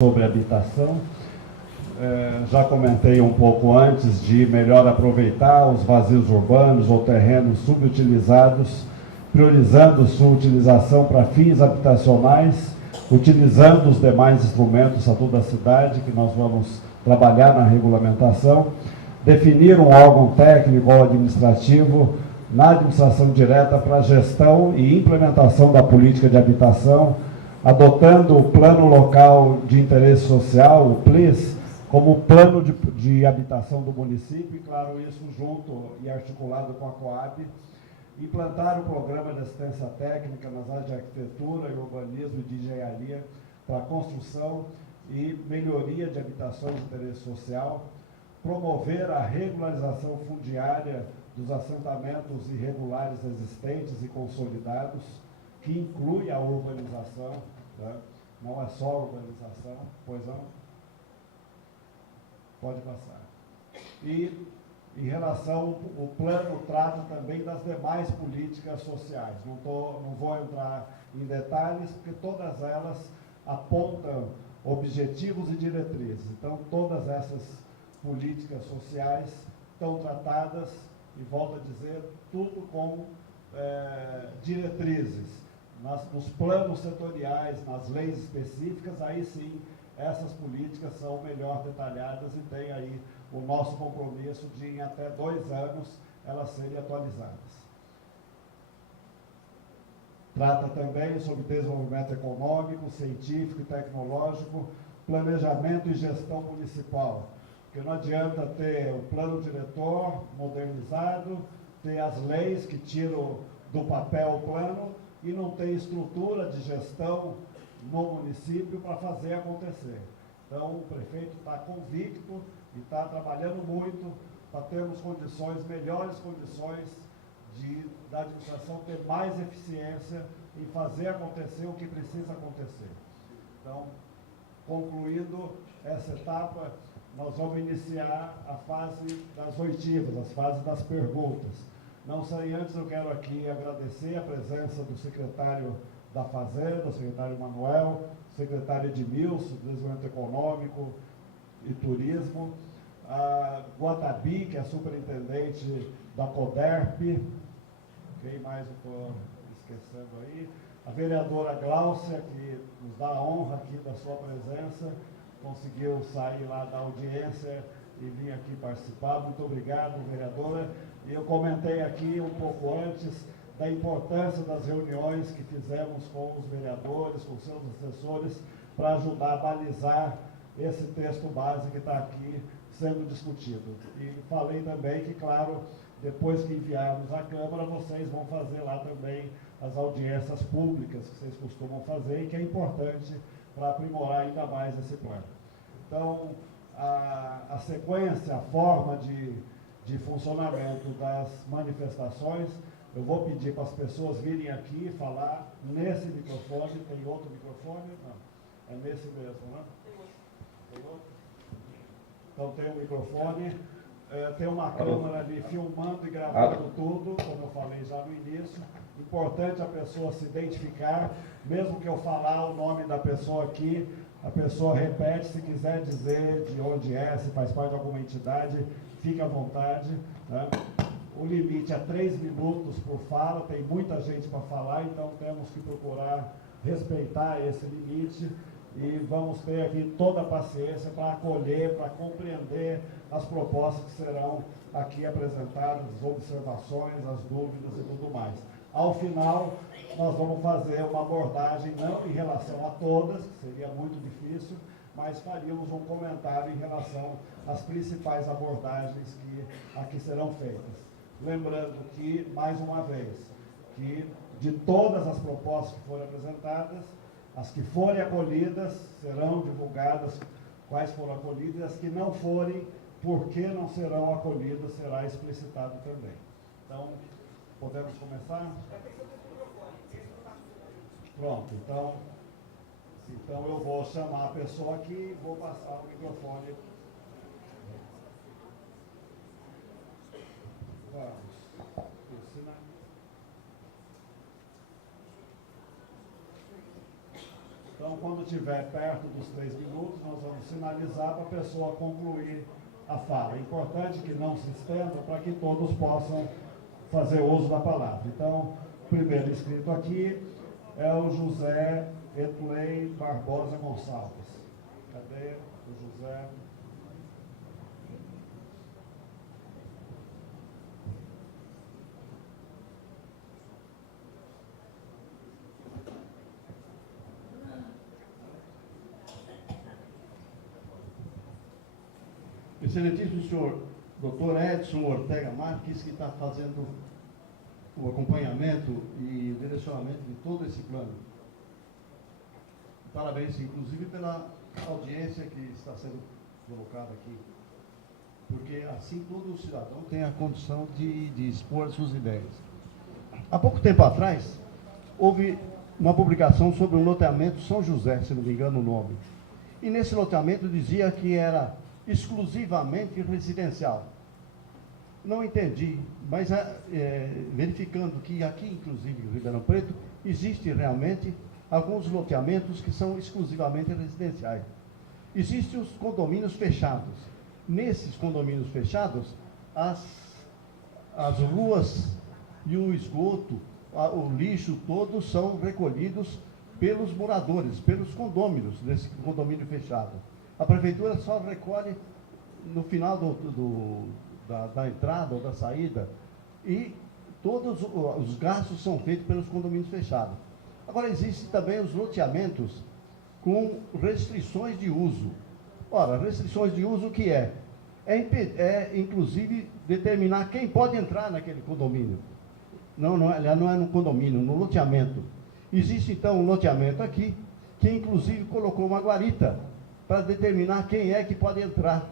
sobre habitação. Já comentei um pouco antes de melhor aproveitar os vazios urbanos ou terrenos subutilizados, priorizando sua utilização para fins habitacionais, utilizando os demais instrumentos estatuto da cidade, que nós vamos trabalhar na regulamentação, definir um órgão técnico ou administrativo na administração direta para a gestão e implementação da política de habitação, adotando o Plano Local de Interesse Social, o PLIS, como plano de habitação do município, e claro, isso junto e articulado com a Coab, implantar o programa de assistência técnica nas áreas de arquitetura, urbanismo e de engenharia para a construção e melhoria de habitações de interesse social, promover a regularização fundiária dos assentamentos irregulares existentes e consolidados, que inclui a urbanização, né? Não é só a urbanização, pois não? Pode passar. E, em relação, o plano trata também das demais políticas sociais. Não vou entrar em detalhes, porque todas elas apontam objetivos e diretrizes. Então, todas essas políticas sociais estão tratadas, e volto a dizer, tudo com diretrizes. Nos planos setoriais, nas leis específicas, aí sim, essas políticas são melhor detalhadas e tem aí o nosso compromisso de, em até 2 anos, elas serem atualizadas. Trata também sobre desenvolvimento econômico, científico e tecnológico, planejamento e gestão municipal. Porque não adianta ter o plano diretor modernizado, ter as leis que tiram do papel o plano e não ter estrutura de gestão no município para fazer acontecer. Então, o prefeito está convicto e está trabalhando muito para termos condições, melhores condições da administração ter mais eficiência em fazer acontecer o que precisa acontecer. Então, concluindo essa etapa, nós vamos iniciar a fase das oitivas, as fases das perguntas. Não sei, antes eu quero aqui agradecer a presença do secretário da Fazenda, o secretário Manuel, o secretário Edmilson, do Desenvolvimento Econômico e Turismo, a Guatabi, que é a superintendente da CODERP, quem mais eu estou esquecendo aí, a vereadora Gláucia, que nos dá a honra aqui da sua presença, conseguiu sair lá da audiência e vir aqui participar. Muito obrigado, vereadora. E eu comentei aqui um pouco antes da importância das reuniões que fizemos com os vereadores, com seus assessores, para ajudar a balizar esse texto base que está aqui sendo discutido. E falei também que, claro, depois que enviarmos à Câmara, vocês vão fazer lá também as audiências públicas que vocês costumam fazer e que é importante para aprimorar ainda mais esse plano. Então, a sequência, a forma de funcionamento das manifestações, eu vou pedir para as pessoas virem aqui falar nesse microfone. Tem outro microfone? Não. É nesse mesmo, né? Tem outro? Então tem um microfone, tem uma câmera ali filmando e gravando tudo, como eu falei já no início. Importante a pessoa se identificar, mesmo que eu falar o nome da pessoa aqui, a pessoa repete, se quiser dizer de onde é, se faz parte de alguma entidade, fique à vontade, né? O limite é 3 minutos por fala, tem muita gente para falar, então temos que procurar respeitar esse limite e vamos ter aqui toda a paciência para acolher, para compreender as propostas que serão aqui apresentadas, as observações, as dúvidas e tudo mais. Ao final, nós vamos fazer uma abordagem, não em relação a todas, que seria muito difícil, mas faríamos um comentário em relação às principais abordagens que aqui serão feitas. Lembrando que, mais uma vez, que de todas as propostas que forem apresentadas, as que forem acolhidas serão divulgadas quais foram acolhidas, e as que não forem, por que não serão acolhidas, será explicitado também. Então, podemos começar? Pronto, então eu vou chamar a pessoa aqui e vou passar o microfone. Vamos. Então, Então, quando estiver perto dos 3 minutos, nós vamos sinalizar para a pessoa concluir a fala. É importante que não se estenda para que todos possam fazer uso da palavra. Então, o primeiro inscrito aqui é o José Etley Barbosa Gonçalves. Cadê o José? Excelentíssimo senhor Dr. Edson Ortega Marques, que está fazendo o acompanhamento e o direcionamento de todo esse plano. Parabéns, inclusive, pela audiência que está sendo colocada aqui, porque assim todo cidadão tem a condição de expor suas ideias. Há pouco tempo atrás, houve uma publicação sobre um loteamento São José, se não me engano o nome, e nesse loteamento dizia que era exclusivamente residencial. Não entendi, mas verificando que aqui, inclusive em Ribeirão Preto, existe realmente alguns loteamentos que são exclusivamente residenciais. Existem os condomínios fechados. Nesses condomínios fechados, as ruas e o esgoto, o lixo, todos são recolhidos pelos moradores, pelos condôminos desse condomínio fechado. A prefeitura só recolhe no final da entrada ou da saída, e todos os gastos são feitos pelos condomínios fechados. Agora, existem também os loteamentos com restrições de uso. Ora, restrições de uso o que é? Inclusive, determinar quem pode entrar naquele condomínio. Não é no condomínio, no loteamento. Existe, então, um loteamento aqui, que inclusive colocou uma guarita para determinar quem é que pode entrar.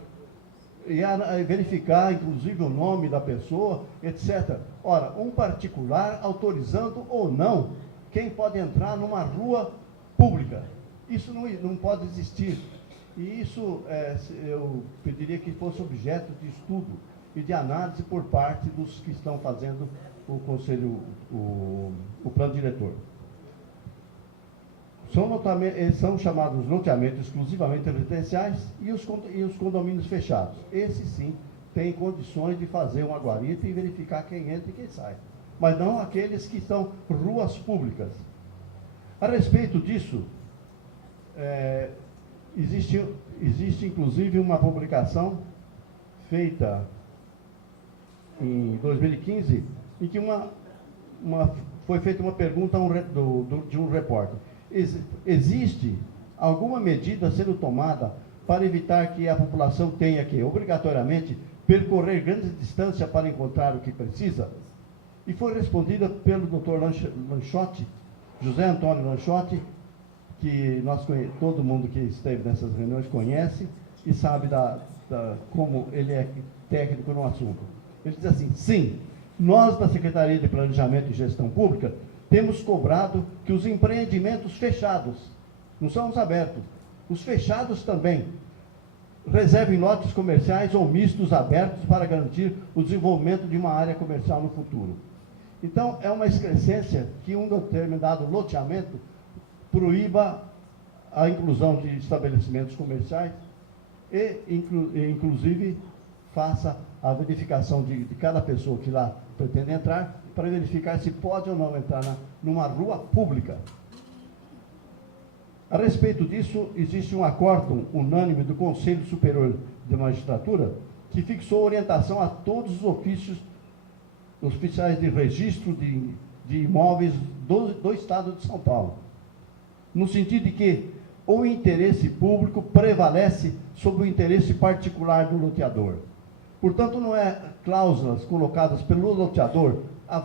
E verificar, inclusive, o nome da pessoa, etc. Ora, um particular autorizando ou não quem pode entrar numa rua pública. Isso não pode existir. E isso, eu pediria que fosse objeto de estudo e de análise por parte dos que estão fazendo o conselho, o plano diretor. São chamados loteamentos exclusivamente residenciais e os condomínios fechados. Esses, sim, têm condições de fazer uma guarita e verificar quem entra e quem sai. Mas não aqueles que são ruas públicas. A respeito disso, existe inclusive uma publicação feita em 2015, em que foi feita uma pergunta de um repórter. Existe alguma medida sendo tomada para evitar que a população tenha que, obrigatoriamente, percorrer grandes distâncias para encontrar o que precisa? E foi respondida pelo Dr. Lanchotti, José Antônio Lanchotti, que todo mundo que esteve nessas reuniões conhece e sabe como ele é técnico no assunto. Ele diz assim: sim, nós da Secretaria de Planejamento e Gestão Pública temos cobrado que os empreendimentos fechados, não são os abertos, os fechados também, reservem lotes comerciais ou mistos abertos para garantir o desenvolvimento de uma área comercial no futuro. Então, é uma excrescência que um determinado loteamento proíba a inclusão de estabelecimentos comerciais e inclusive, faça a verificação de cada pessoa que lá pretende entrar, para verificar se pode ou não entrar numa rua pública. A respeito disso, existe um acórdão unânime do Conselho Superior de Magistratura, que fixou orientação a todos os oficiais de registro de imóveis do Estado de São Paulo, no sentido de que o interesse público prevalece sobre o interesse particular do loteador. Portanto, não é cláusulas colocadas pelo loteador há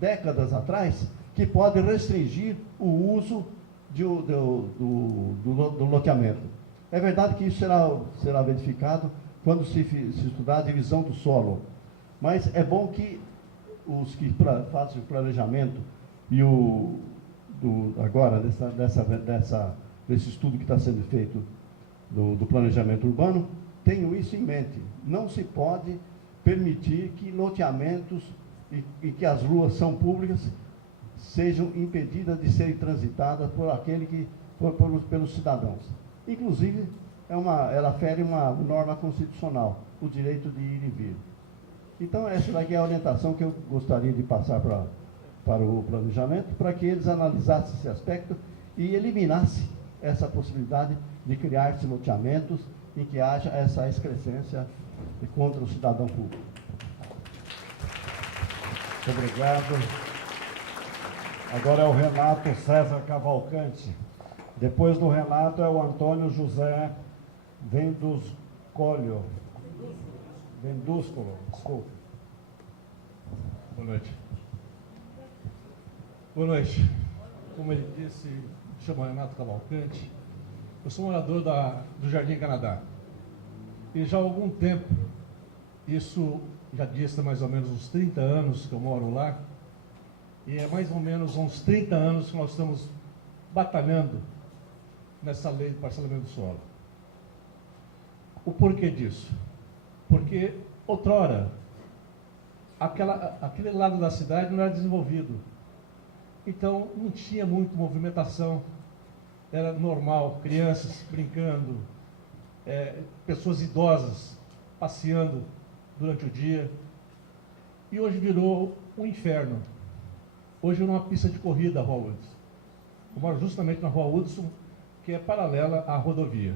décadas atrás que pode restringir o uso do loteamento. É verdade que isso será verificado quando se estudar a divisão do solo, mas é bom que os que fazem o planejamento e agora desse estudo que está sendo feito do planejamento urbano, tenham isso em mente. Não se pode permitir que loteamentos e que as ruas são públicas sejam impedidas de serem transitadas por aquele que pelos cidadãos. Inclusive, ela fere uma norma constitucional, o direito de ir e vir. Então, essa daqui é a orientação que eu gostaria de passar para o planejamento, para que eles analisassem esse aspecto e eliminassem essa possibilidade de criar-se loteamentos em que haja essa excrescência contra o cidadão público. Muito obrigado. Agora é o Renato César Cavalcante. Depois do Renato é o Antônio José Vendúsculo. Desculpe. Boa noite. Boa noite. Como ele disse, me chamo Renato Cavalcante. Eu sou morador do Jardim Canadá. E já há algum tempo, isso já dista mais ou menos uns 30 anos que eu moro lá, e é mais ou menos uns 30 anos que nós estamos batalhando nessa lei de parcelamento do solo. O porquê disso? Porque, outrora, aquele lado da cidade não era desenvolvido. Então, não tinha muita movimentação, era normal, crianças brincando, pessoas idosas passeando durante o dia. E hoje virou um inferno. Hoje é uma pista de corrida a Rua Hudson. Eu moro justamente na Rua Hudson, que é paralela à rodovia.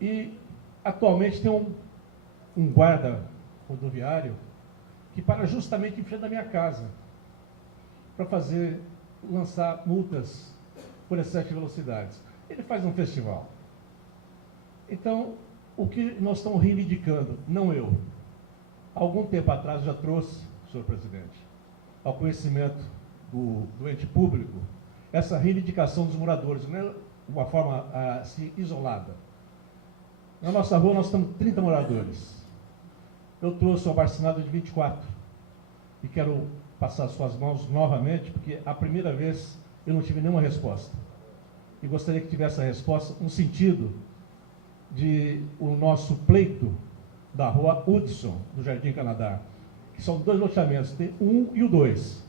E, atualmente, tem um guarda rodoviário que para justamente em frente da minha casa para lançar multas por excesso de velocidades. Ele faz um festival. Então, o que nós estamos reivindicando, não eu, há algum tempo atrás já trouxe, senhor presidente, ao conhecimento do ente público, essa reivindicação dos moradores, não é de uma forma assim, isolada. Na nossa rua nós temos 30 moradores. Eu trouxe o abaixo-assinado de 24 e quero passar às suas mãos novamente, porque a primeira vez eu não tive nenhuma resposta. E gostaria que tivesse a resposta no sentido de o nosso pleito da Rua Hudson, do Jardim Canadá, que são 2 loteamentos, tem o 1 e o 2.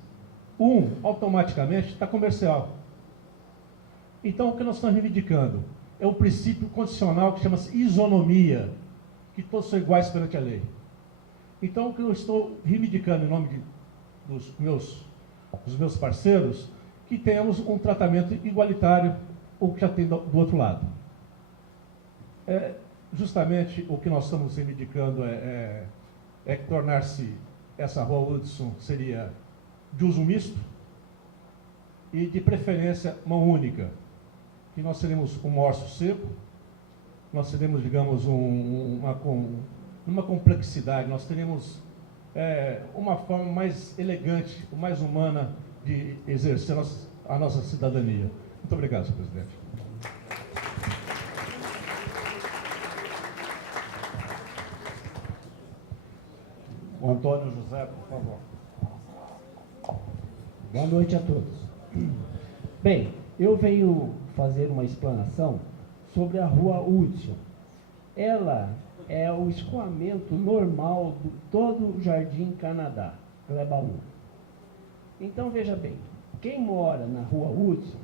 O 1, automaticamente, está comercial. Então, o que nós estamos reivindicando é o princípio condicional que chama-se isonomia, que todos são iguais perante a lei. Então, o que eu estou reivindicando em nome dos meus parceiros, que tenhamos um tratamento igualitário ao que já tem do outro lado. Justamente o que nós estamos reivindicando é tornar-se essa Rua Hudson seria de uso misto e de preferência mão única, que nós seremos um morso seco, nós seremos, digamos, uma complexidade, nós teremos uma forma mais elegante, mais humana de exercer a nossa cidadania. Muito obrigado, senhor presidente. O Antônio José, por favor. Boa noite a todos. Bem, eu venho fazer uma explanação sobre a Rua Hudson. Ela é o escoamento normal de todo o Jardim Canadá, Gleba 1. Então, veja bem, quem mora na Rua Hudson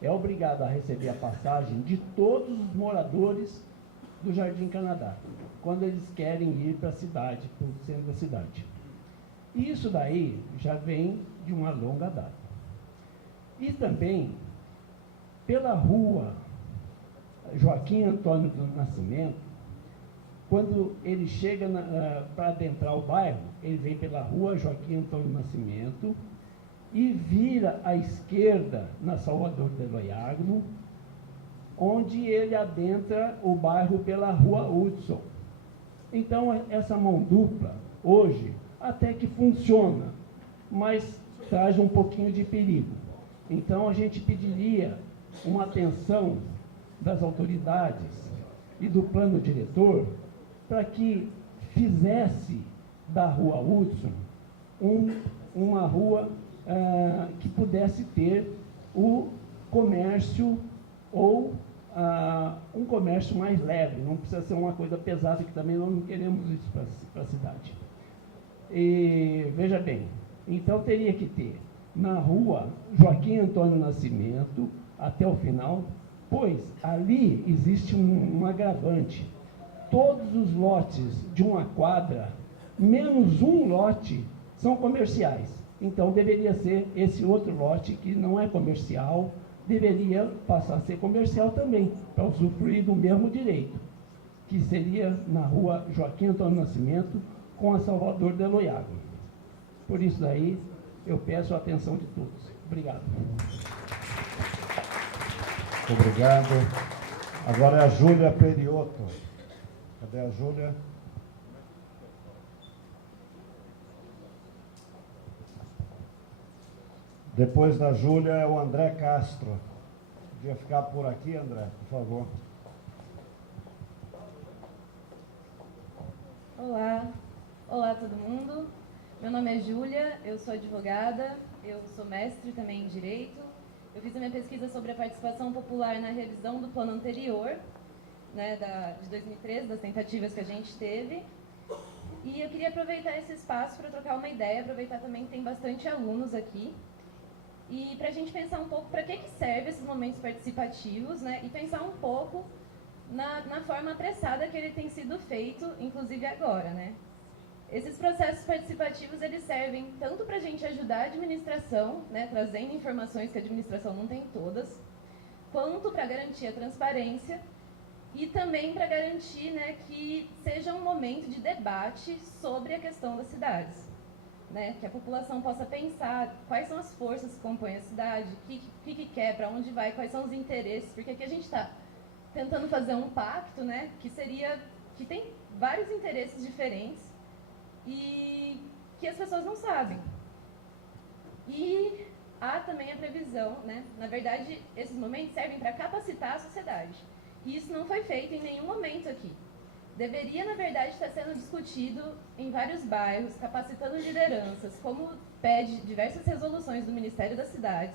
é obrigado a receber a passagem de todos os moradores do Jardim Canadá, quando eles querem ir para a cidade, para o centro da cidade. E isso daí já vem de uma longa data. E também, pela Rua Joaquim Antônio do Nascimento, quando ele chega para adentrar o bairro, ele vem pela Rua Joaquim Antônio do Nascimento e vira à esquerda na Salvador de Loiagno, onde ele adentra o bairro pela Rua Hudson. Então, essa mão dupla, hoje, até que funciona, mas traz um pouquinho de perigo. Então, a gente pediria uma atenção das autoridades e do plano diretor para que fizesse da Rua Hudson uma rua que pudesse ter o comércio ou um comércio mais leve, não precisa ser uma coisa pesada, que também nós não queremos isso para a cidade. E veja bem, então teria que ter na Rua Joaquim Antônio Nascimento até o final, pois ali existe um agravante. Todos os lotes de uma quadra, menos um lote, são comerciais. Então deveria ser esse outro lote que não é comercial, deveria passar a ser comercial também, para usufruir do mesmo direito, que seria na rua Joaquim Antônio Nascimento com a Salvador de Eloiago. Por isso daí, eu peço a atenção de todos. Obrigado. Obrigado. Agora é a Júlia Periotto. Cadê a Júlia? Depois da Júlia é o André Castro. Podia ficar por aqui, André, por favor. Olá, olá todo mundo. Meu nome é Júlia, eu sou advogada, eu sou mestre também em Direito. Eu fiz a minha pesquisa sobre a participação popular na revisão do plano anterior, né, de 2013, das tentativas que a gente teve. E eu queria aproveitar esse espaço para trocar uma ideia, aproveitar também que tem bastante alunos aqui. E para a gente pensar um pouco para que servem esses momentos participativos, né, e pensar um pouco na forma apressada que ele tem sido feito, inclusive agora, né. Esses processos participativos, eles servem tanto para a gente ajudar a administração, né, trazendo informações que a administração não tem todas, quanto para garantir a transparência e também para garantir, né, que seja um momento de debate sobre a questão das cidades. Né, que a população possa pensar quais são as forças que compõem a cidade, o que quer, para onde vai, quais são os interesses, porque aqui a gente está tentando fazer um pacto, né, que tem vários interesses diferentes e que as pessoas não sabem. E há também a previsão, né, na verdade, esses momentos servem para capacitar a sociedade, e isso não foi feito em nenhum momento aqui. Deveria, na verdade, estar sendo discutido em vários bairros, capacitando lideranças, como pede diversas resoluções do Ministério das Cidades.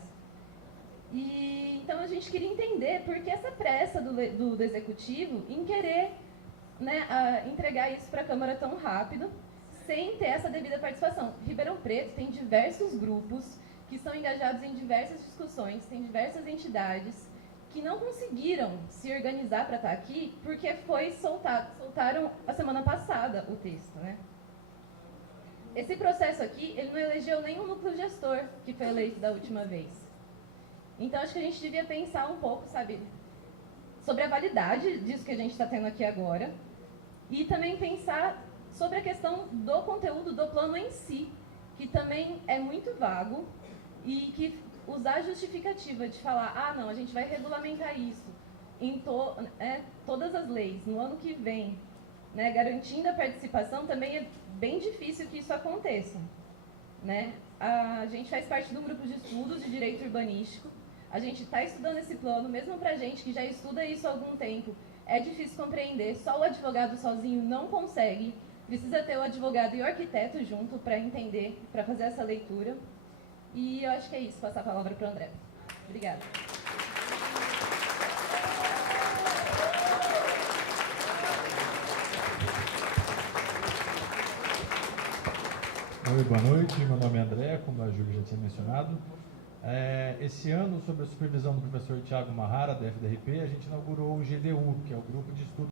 E então a gente queria entender por que essa pressa do Executivo em querer, né, entregar isso para a Câmara tão rápido, sem ter essa devida participação. Ribeirão Preto tem diversos grupos que estão engajados em diversas discussões, tem diversas entidades que não conseguiram se organizar para estar aqui porque soltaram a semana passada o texto, né? Esse processo aqui, ele não elegeu nenhum núcleo gestor que foi eleito da última vez. Então, acho que a gente devia pensar um pouco, sabe, sobre a validade disso que a gente está tendo aqui agora e também pensar sobre a questão do conteúdo do plano em si, que também é muito vago e que usar a justificativa de falar, ah, não, a gente vai regulamentar isso em todas as leis no ano que vem, né, garantindo a participação, também é bem difícil que isso aconteça. Né? A gente faz parte de um grupo de estudos de direito urbanístico, a gente está estudando esse plano, mesmo para a gente que já estuda isso há algum tempo, é difícil compreender, só o advogado sozinho não consegue, precisa ter o advogado e o arquiteto junto para entender, para fazer essa leitura. E eu acho que é isso, passar a palavra para o André. Obrigada. Oi, boa noite. Meu nome é André, como a Júlia já tinha mencionado. Esse ano, sob a supervisão do professor Thiago Marrara, da FDRP, a gente inaugurou o GDU, que é o Grupo de Estudo